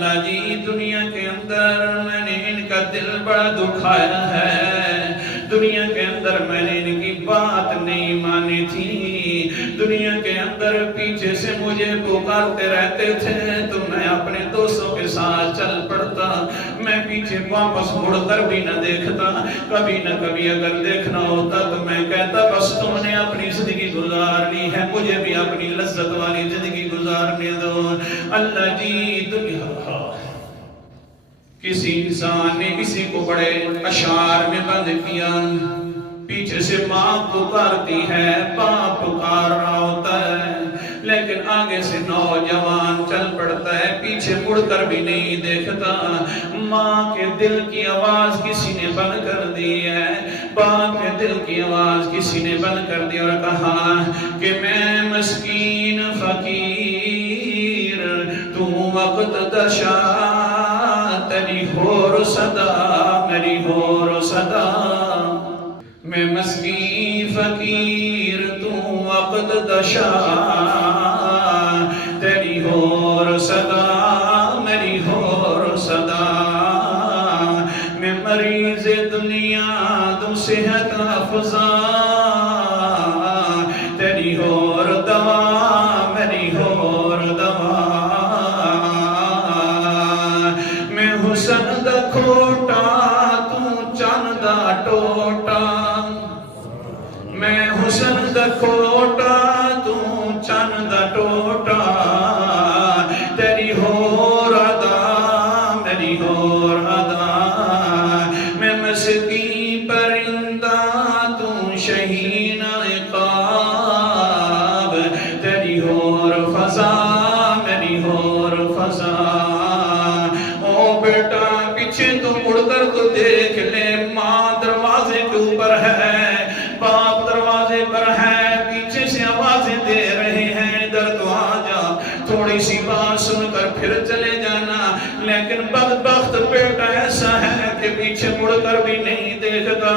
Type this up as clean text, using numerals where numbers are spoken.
اللہ جی دنیا کے اندر میں نے ان کا دل بڑا دکھایا ہے، دنیا کے اندر میں نے ان کی بات نہیں مانی تھی، دنیا کے اندر پیچھے سے مجھے پکارتے رہتے تھے تو میں اپنے دوستوں کے ساتھ چل پڑتا، میں پیچھے واپس مڑ کر بھی نہ دیکھتا، کبھی نہ کبھی اگر دیکھنا ہوتا تو میں کہتا بس تم نے اپنی زندگی گزارنی ہے، مجھے بھی اپنی لذت والی زندگی گزارنے دو۔ اللہ جی دنیا کسی انسان نے کسی کو بڑے اشعار میں بند کیا، پیچھے سے ماں پکارتی ہے، باپ پکار رہا ہوتا ہے، لیکن آگے سے نوجوان چل پڑتا ہے، پیچھے مڑ کر بھی نہیں دیکھتا۔ ماں کے دل کی آواز کسی نے بند کر دی ہے، باپ کے دل کی آواز کسی نے بند کر دی اور کہا کہ میں مسکین فقیر تو وقت دشا تیری ہور صدا میری ہور صدا، میں مسکین فقیر تو وقت دشا تیری ہور صدا میری ہور صدا، میں مریض دنیا تو صحت افزا تیری ہور دوا میری ہور دوا، میں حسن دا کھوٹا تو چند دا ٹوٹا، میں حسن دا کھوٹا تو چند دا ٹوٹا، تیری ہور ادا میری ہور ادا، میں مسکین پرندہ تو شہین عقاب، تیری ہور فضا میری ہور فضا۔ او بیٹا پیچھے تو مڑ کر تو دیکھ لے، ماں دروازے کے اوپر ہے، باپ دروازے پر ہے، پیچھے سے آوازیں دے رہے ہیں ادھر تو آ جا، تھوڑی سی بات سن کر پھر چلے جانا، لیکن بدبخت بیٹا ایسا ہے کہ پیچھے مڑ کر بھی نہیں دیکھتا۔